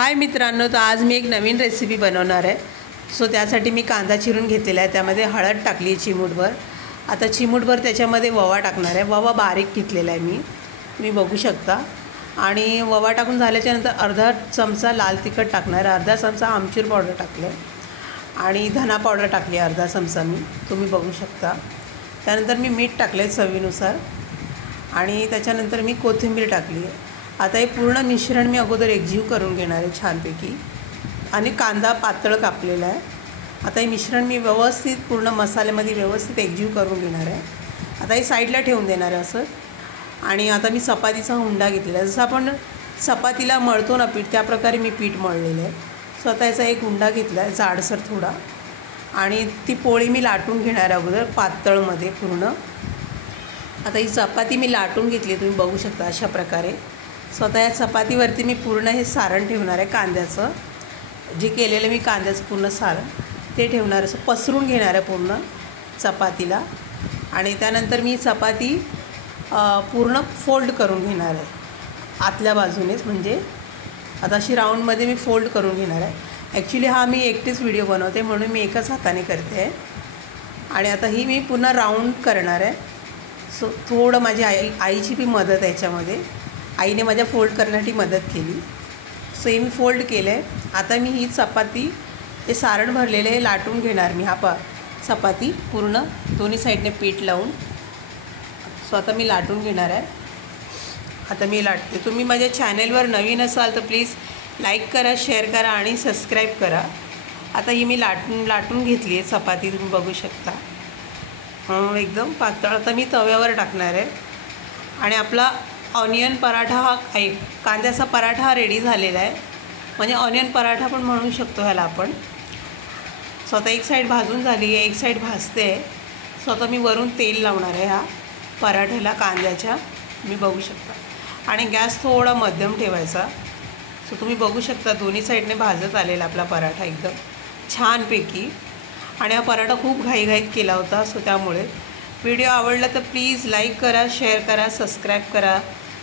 हाय मित्रांनो, तर आज मी एक नवीन रेसिपी बनवणार आहे। सो त्यासाठी मी कांदा चिरून घेतलेला आहे, त्यामध्ये हळद टाकली चिमूटभर। आता चिमूटभर त्याच्यामध्ये ववा टाकणार आहे। ववा बारीक घेतलेला आहे मी बघू शकता। आणि ववा टाकून झाल्याच्यानंतर अर्धा चमचा लाल तिखट टाकणार आहे, अर्धा चमचा आमचूर पावडर टाकले आणि धना पावडर टाकली अर्धा चमचा तुम्ही बघू शकता। त्यानंतर मी मीठ टाकले चवीनुसार आणि त्याच्यानंतर मी कोथिंबीर टाकली आहे। आता हे पूर्ण मिश्रण मी अगोदर एकजीव करून घेणार आहे छानपैकी। आणि कांदा पातळ कापलेला आहे। आता हे मिश्रण मी व्यवस्थित पूर्ण मसाल्यामध्ये व्यवस्थित एकजीव करून घेणार आहे। आता हे साईडला ठेवून देणार आहे असं। आणि आता मी चपातीचा हुंडा घेतलेला आहे, जसं आपण चपातीला मळतो ना पीठ, त्या प्रकारे मी पीठ मळलेलं आहे। सो आता याचा एक हुंडा घेतला आहे जाडसर थोडा, आणि ती पोळी मी लाटून घेणार अगोदर पातळमध्ये पूर्ण। आता ही चपाती मी लाटून घेतली, तुम्ही बघू शकता अशा प्रकारे। स्वतः या चपातीवरती मी पूर्ण हे सारण ठेवणार आहे कांद्याचं, जे केलेलं मी कांद्याचं पूर्ण सारण ते ठेवणार, असं पसरून घेणार आहे पूर्ण चपातीला। आणि त्यानंतर मी चपाती पूर्ण फोल्ड करून घेणार आहे आतल्या बाजूनेच, म्हणजे आता अशी राऊंडमध्ये मी फोल्ड करून घेणार आहे। ॲक्च्युली हा मी एकटीच व्हिडिओ बनवते म्हणून मी एकाच हाताने करते आहे। आणि आता ही मी पुन्हा राऊंड करणार आहे। सो थोडं माझी आईची बी मदत आहे याच्यामध्ये, आईने माझ्या फोल्ड करण्यासाठी मदत केली। सो हे मी फोल्ड केलं आहे। आता मी ही चपाती ते सारण भरलेले हे लाटून घेणार मी, हा चपाती पूर्ण दोन्ही साईडने पीठ लावून। सो आता मी लाटून घेणार आहे। आता मी लाटते। तुम्ही माझ्या चॅनेलवर नवीन असाल तर प्लीज लाईक करा, शेअर करा आणि सबस्क्राईब करा। आता ही मी लाटून घेतली आहे चपाती, तुम्ही बघू शकता एकदम पातळ। आता मी तव्यावर टाकणार आहे। आणि आपला ऑनियन पराठा हा कांद्याचा पराठा हा रेडी झालेला आहे, म्हणजे ऑनियन पराठा पण म्हणू शकतो ह्याला आपण। स्वतः एक साईड भाजून झाली आहे, एक साईड भाजते आहे। स्वतः मी वरून तेल लावणार आहे ह्या पराठ्याला कांद्याच्या, मी बघू शकता। आणि गॅस थोडा मध्यम ठेवायचा। सो तुम्ही बघू शकता दोन्ही साईडने भाजत आलेला आपला पराठा एकदम छानपैकी। आणि हा पराठा खूप घाईघाईत केला होता, सो त्यामुळे व्हिडिओ आवडला तर प्लीज लाईक करा, शेअर करा, सबस्क्राईब करा।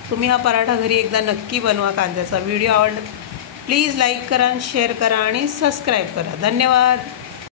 तुम्ही हा पराठा घरी एकदा नक्की बनवा कांद्याचा। व्हिडिओ आवडला प्लीज लाईक करा, शेअर करा आणि सबस्क्राईब करा। धन्यवाद।